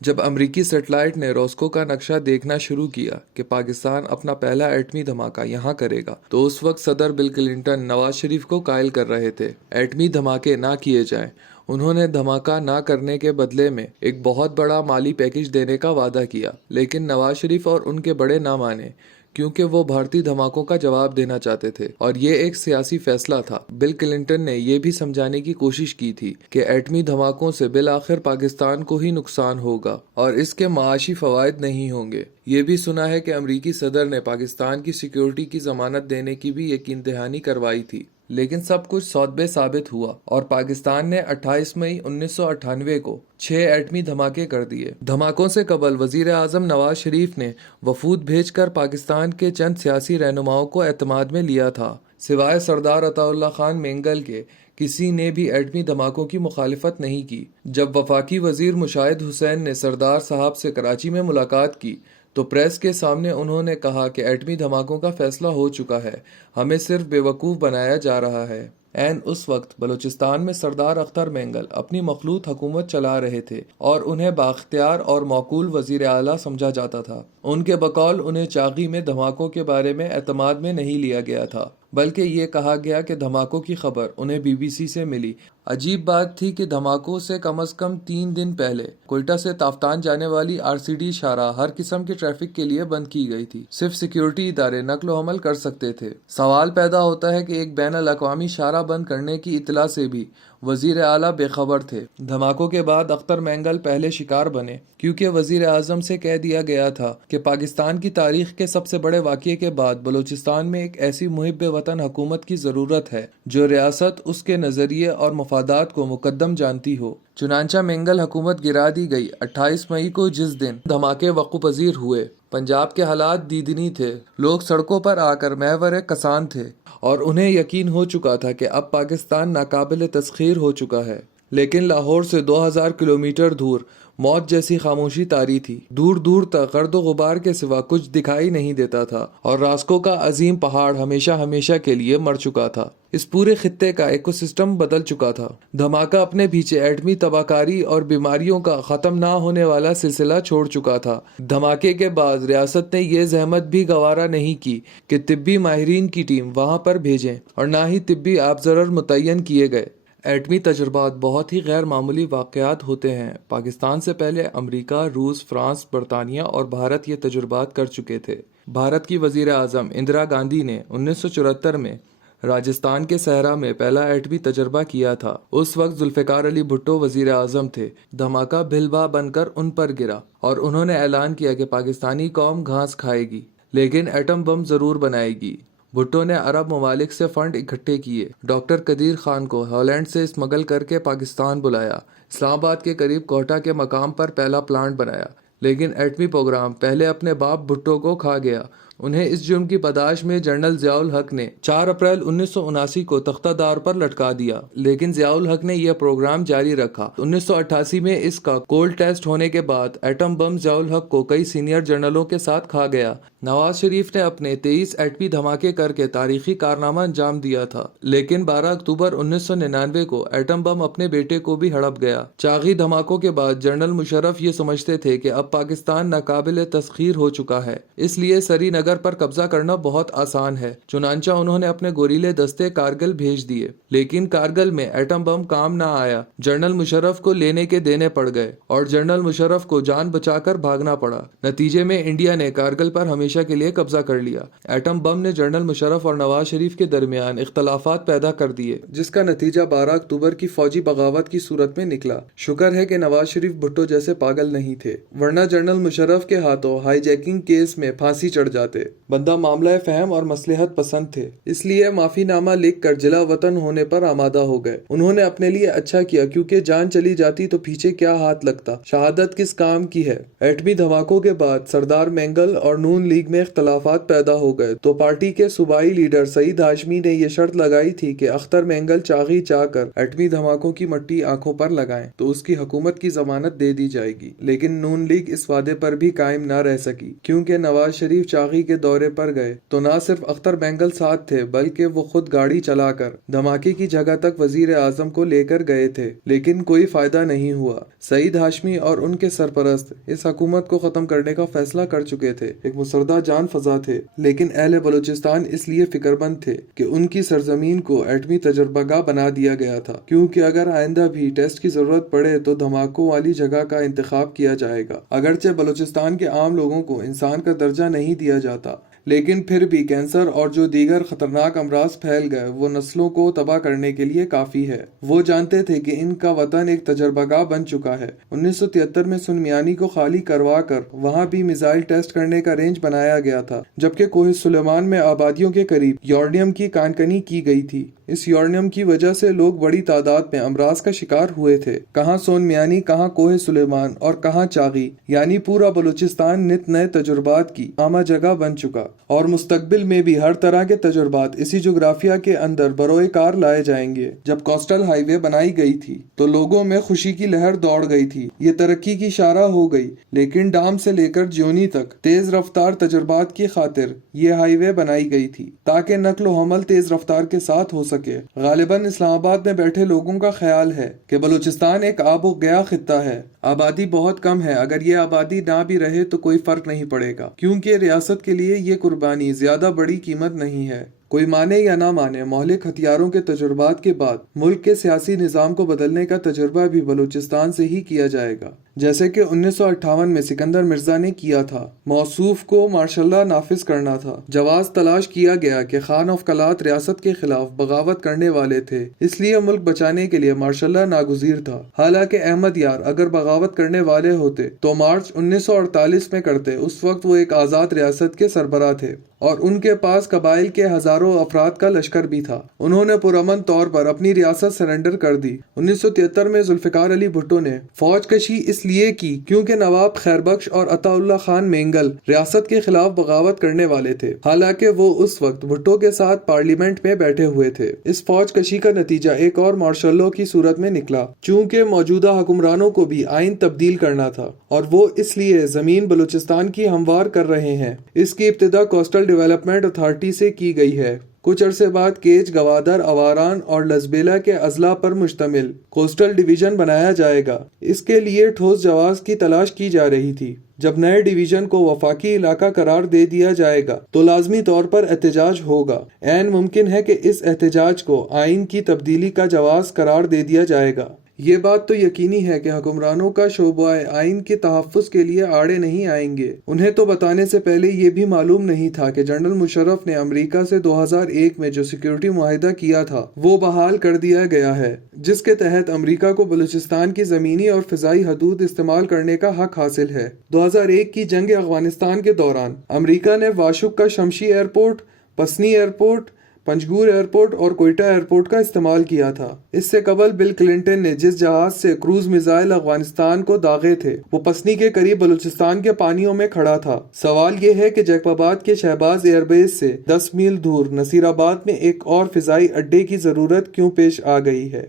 جب امریکی سیٹلائٹ نے راسکو کا نقشہ دیکھنا شروع کیا کہ پاکستان اپنا پہلا ایٹمی دھماکہ یہاں کرے گا تو اس وقت صدر بل کلنٹن نواز شریف کو قائل کر رہے تھے ایٹمی دھماکے نہ کیے جائیں۔ انہوں نے دھماکہ نہ کرنے کے بدلے میں ایک بہت بڑا مالی پیکیج دینے کا وعدہ کیا، لیکن نواز شریف اور ان کے بڑے نہ مانے کیونکہ وہ بھارتی دھماکوں کا جواب دینا چاہتے تھے، اور یہ ایک سیاسی فیصلہ تھا۔ بل کلنٹن نے یہ بھی سمجھانے کی کوشش کی تھی کہ ایٹمی دھماکوں سے بالآخر پاکستان کو ہی نقصان ہوگا اور اس کے معاشی فوائد نہیں ہوں گے۔ یہ بھی سنا ہے کہ امریکی صدر نے پاکستان کی سیکیورٹی کی ضمانت دینے کی بھی یقین دہانی کروائی تھی، لیکن سب کچھ سودبے ثابت ہوا اور پاکستان نے 28 مئی 1998 کو 6 ایٹمی دھماکے کر دیے۔ دھماکوں سے قبل وزیر اعظم نواز شریف نے وفود بھیج کر پاکستان کے چند سیاسی رہنماؤں کو اعتماد میں لیا تھا۔ سوائے سردار عطاءاللہ خان مینگل کے کسی نے بھی ایٹمی دھماکوں کی مخالفت نہیں کی۔ جب وفاقی وزیر مشاہد حسین نے سردار صاحب سے کراچی میں ملاقات کی تو پریس کے سامنے انہوں نے کہا کہ ایٹمی دھماکوں کا فیصلہ ہو چکا ہے، ہمیں صرف بیوقوف بنایا جا رہا ہے۔ عین اس وقت بلوچستان میں سردار اختر مینگل اپنی مخلوط حکومت چلا رہے تھے اور انہیں بااختیار اور معقول وزیر اعلیٰ سمجھا جاتا تھا۔ ان کے بقول انہیں چاغی میں دھماکوں کے بارے میں اعتماد میں نہیں لیا گیا تھا، بلکہ یہ کہا گیا کہ دھماکوں کی خبر انہیں BBC سے ملی۔ عجیب بات تھی کہ دھماکوں سے کم از کم 3 دن پہلے کوئٹہ سے تافتان جانے والی RCD شاہراہ ہر قسم کے ٹریفک کے لیے بند کی گئی تھی۔ صرف سیکیورٹی ادارے نقل و حمل کر سکتے تھے۔ سوال پیدا ہوتا ہے کہ ایک بین الاقوامی شاہراہ بند کرنے کی اطلاع سے بھی وزیر اعلیٰ بے خبر تھے۔ دھماکوں کے بعد اختر مینگل پہلے شکار بنے کیونکہ وزیر اعظم سے کہہ دیا گیا تھا کہ پاکستان کی تاریخ کے سب سے بڑے واقعے کے بعد بلوچستان میں ایک ایسی محب وطن حکومت کی ضرورت ہے جو ریاست، اس کے نظریے اور مفادات کو مقدم جانتی ہو۔ چنانچہ مینگل حکومت گرا دی گئی۔ 28 مئی کو جس دن دھماکے وقوع پذیر ہوئے، پنجاب کے حالات دیدنی تھے۔ لوگ سڑکوں پر آ کر محور کسان تھے اور انہیں یقین ہو چکا تھا کہ اب پاکستان ناقابل تسخیر ہو چکا ہے، لیکن لاہور سے 2000 کلومیٹر دور موت جیسی خاموشی طاری تھی۔ دور دور تک گرد و غبار کے سوا کچھ دکھائی نہیں دیتا تھا اور راسکو کا عظیم پہاڑ ہمیشہ ہمیشہ کے لیے مر چکا تھا۔ اس پورے خطے کا ایکو سسٹم بدل چکا تھا۔ دھماکہ اپنے پیچھے ایٹمی تباہ کاری اور بیماریوں کا ختم نہ ہونے والا سلسلہ چھوڑ چکا تھا۔ دھماکے کے بعد ریاست نے یہ زحمت بھی گوارا نہیں کی کہ طبی ماہرین کی ٹیم وہاں پر بھیجیں اور نہ ہی طبی آبزرور متعین کیے گئے۔ ایٹمی تجربات بہت ہی غیر معمولی واقعات ہوتے ہیں۔ پاکستان سے پہلے امریکہ، روس، فرانس، برطانیہ اور بھارت یہ تجربات کر چکے تھے۔ بھارت کی وزیر اعظم اندرا گاندھی نے 1974 میں راجستھان کے صحرا میں پہلا ایٹمی تجربہ کیا تھا۔ اس وقت ذوالفقار علی بھٹو وزیر اعظم تھے۔ دھماکہ بھلوا بن کر ان پر گرا اور انہوں نے اعلان کیا کہ پاکستانی قوم گھاس کھائے گی لیکن ایٹم بم ضرور بنائے گی۔ بھٹو نے عرب ممالک سے فنڈ اکٹھے کیے، ڈاکٹر قدیر خان کو ہالینڈ سے اسمگل کر کے پاکستان بلایا، اسلام آباد کے قریب کوئٹہ کے مقام پر پہلا پلانٹ بنایا، لیکن ایٹمی پروگرام پہلے اپنے باپ بھٹو کو کھا گیا۔ انہیں اس جرم کی پاداش میں جنرل ضیاء الحق نے 4 اپریل 1979 کو تختہ دار پر لٹکا دیا، لیکن ضیاء الحق نے یہ پروگرام جاری رکھا۔ 1988 میں اس کا کولڈ ٹیسٹ ہونے کے بعد ایٹم بم ضیاء الحق کو کئی سینئر جنرلوں کے ساتھ کھا گیا۔ نواز شریف نے اپنے 23 ایٹمی دھماکے کر کے تاریخی کارنامہ انجام دیا تھا، لیکن 12 اکتوبر 1999 کو ایٹم بم اپنے بیٹے کو بھی ہڑپ گیا۔ چاغی دھماکوں کے بعد جنرل مشرف یہ سمجھتے تھے کہ اب پاکستان ناقابل تسخیر ہو چکا ہے، اس لیے سری نگر پر قبضہ کرنا بہت آسان ہے۔ چنانچہ انہوں نے اپنے گوریلے دستے کارگل بھیج دیے، لیکن کارگل میں ایٹم بم کام نہ آیا۔ جنرل مشرف کو لینے کے دینے پڑ گئے اور جنرل مشرف کو جان بچا کر بھاگنا پڑا۔ نتیجے میں انڈیا نے کارگل پر ہمیشہ کے لیے قبضہ کر لیا۔ ایٹم بم نے جنرل مشرف اور نواز شریف کے درمیان اختلافات پیدا کر دیے، جس کا نتیجہ 12 اکتوبر کی فوجی بغاوت کی صورت میں نکلا۔ شکر ہے کہ نواز شریف بھٹو جیسے پاگل نہیں تھے، ورنہ جنرل مشرف کے ہاتھوں ہائی جیکنگ کیس میں پھانسی چڑھ جاتے۔ بندہ معاملہ فہم اور مصلحت پسند تھے، اس لیے معافی نامہ لکھ کر جلا وطن ہونے پر آمادہ ہو گئے۔ انہوں نے اپنے لیے اچھا کیا، کیونکہ جان چلی جاتی تو پیچھے کیا ہاتھ لگتا۔ شہادت کس کام کی ہے؟ ایٹمی دھماکوں کے بعد سردار مینگل اور نون لیگ میں اختلافات پیدا ہو گئے تو پارٹی کے صوبائی لیڈر سعید ہاشمی نے یہ شرط لگائی تھی کہ اختر مینگل چاغی چاہ کر ایٹمی دھماکوں کی مٹی آنکھوں پر لگائیں تو اس کی حکومت کی ضمانت دے دی جائے گی، لیکن نون لیگ اس وعدے پر بھی قائم نہ رہ سکی کیونکہ نواز شریف چاغی کے دورے پر گئے تو نہ صرف اختر بینگل ساتھ تھے بلکہ وہ خود گاڑی چلا کر دھماکے کی جگہ تک وزیر اعظم کو لے کر گئے تھے، لیکن کوئی فائدہ نہیں ہوا۔ سعید ہاشمی اور ان کے سرپرست اس حکومت کو ختم کرنے کا فیصلہ کر چکے تھے، ایک مسردہ جان فضا تھے، لیکن اہل بلوچستان اس لیے فکر مند تھے کہ ان کی سرزمین کو ایٹمی تجربہ گاہ بنا دیا گیا تھا، کیونکہ اگر آئندہ بھی ٹیسٹ کی ضرورت پڑے تو دھماکوں والی جگہ کا انتخاب کیا جائے گا۔ اگرچہ بلوچستان کے عام لوگوں کو انسان کا درجہ نہیں دیا جاتا، لیکن پھر بھی کینسر اور جو دیگر خطرناک امراض پھیل گئے وہ نسلوں کو تباہ کرنے کے لیے کافی ہے۔ وہ جانتے تھے کہ ان کا وطن ایک تجربہ گاہ بن چکا ہے۔ 1973 میں سنمیانی کو خالی کروا کر وہاں بھی میزائل ٹیسٹ کرنے کا رینج بنایا گیا تھا، جبکہ کوہ سلیمان میں آبادیوں کے قریب یورینیم کی کانکنی کی گئی تھی۔ اس یورینیم کی وجہ سے لوگ بڑی تعداد میں امراض کا شکار ہوئے تھے۔ کہاں سون میانی، کہاں کوہ سلیمان اور کہاں چاغی، یعنی پورا بلوچستان نت نئے تجربات کی عامہ جگہ بن چکا، اور مستقبل میں بھی ہر طرح کے تجربات اسی جغرافیہ کے اندر بروئے کار لائے جائیں گے۔ جب کوسٹل ہائی وے بنائی گئی تھی تو لوگوں میں خوشی کی لہر دوڑ گئی تھی، یہ ترقی کی شارہ ہو گئی، لیکن ڈام سے لے کر جیونی تک تیز رفتار تجربات کی خاطر یہ ہائی وے بنائی گئی تھی تاکہ نقل و حمل تیز رفتار کے ساتھ ہو سکے۔ غالباً اسلام آباد میں بیٹھے لوگوں کا خیال ہے کہ بلوچستان ایک آب و گیا خطہ ہے، آبادی بہت کم ہے، اگر یہ آبادی نہ بھی رہے تو کوئی فرق نہیں پڑے گا، کیونکہ ریاست کے لیے یہ قربانی زیادہ بڑی قیمت نہیں ہے۔ کوئی مانے یا نہ مانے، مہلک ہتھیاروں کے تجربات کے بعد ملک کے سیاسی نظام کو بدلنے کا تجربہ بھی بلوچستان سے ہی کیا جائے گا، جیسے کہ 1958 میں سکندر مرزا نے کیا تھا۔ موصوف کو مارشل لا نافذ کرنا تھا۔ جواز تلاش کیا گیا کہ خان آف قلات ریاست کے خلاف بغاوت کرنے والے تھے، اس لیے ملک بچانے کے لیے مارشل لا ناگزیر تھا۔ حالانکہ احمد یار اگر بغاوت کرنے والے ہوتے تو مارچ 1948 میں کرتے، اس وقت وہ ایک آزاد ریاست کے سربراہ تھے اور ان کے پاس قبائل کے ہزاروں افراد کا لشکر بھی تھا۔ انہوں نے پرامن طور پر اپنی ریاست سرنڈر کر دی۔ 1973 میں ذوالفقار علی بھٹو نے فوج کشی اس لیے کی کیونکہ نواب خیر بخش اور عطا اللہ خان مینگل ریاست کے خلاف بغاوت کرنے والے تھے، حالانکہ وہ اس وقت بھٹو کے ساتھ پارلیمنٹ میں بیٹھے ہوئے تھے۔ اس فوج کشی کا نتیجہ ایک اور مارشل لا کی صورت میں نکلا، چونکہ موجودہ حکمرانوں کو بھی آئین تبدیل کرنا تھا اور وہ اس لیے زمین بلوچستان کی ہموار کر رہے ہیں۔ اس کی ابتدا کوسٹل ڈیولپمنٹ اتھارٹی سے کی گئی ہے۔ کچھ عرصے بعد کیچ، گوادر، اواران اور لزبیلا کے اضلاع پر مشتمل کوسٹل ڈویژن بنایا جائے گا۔ اس کے لیے ٹھوس جواز کی تلاش کی جا رہی تھی۔ جب نئے ڈویژن کو وفاقی علاقہ قرار دے دیا جائے گا تو لازمی طور پر احتجاج ہوگا۔ عین ممکن ہے کہ اس احتجاج کو آئین کی تبدیلی کا جواز قرار دے دیا جائے گا۔ یہ بات تو یقینی ہے کہ حکمرانوں کا شعبہ آئین کے تحفظ کے لیے آڑے نہیں آئیں گے۔ انہیں تو بتانے سے پہلے یہ بھی معلوم نہیں تھا کہ جنرل مشرف نے امریکہ سے 2001 میں جو سیکیورٹی معاہدہ کیا تھا وہ بحال کر دیا گیا ہے، جس کے تحت امریکہ کو بلوچستان کی زمینی اور فضائی حدود استعمال کرنے کا حق حاصل ہے۔ 2001 کی جنگ افغانستان کے دوران امریکہ نے واشوق کا Shamsi airport, Pasni airport, Panjgur airport اور کوئٹہ ایئرپورٹ کا استعمال کیا تھا۔ اس سے قبل بل کلنٹن نے جس جہاز سے کروز میزائل افغانستان کو داغے تھے وہ پسنی کے قریب بلوچستان کے پانیوں میں کھڑا تھا۔ سوال یہ ہے کہ جیکب آباد کے شہباز ایئر بیس سے 10 میل دور نصیر آباد میں ایک اور فضائی اڈے کی ضرورت کیوں پیش آ گئی ہے؟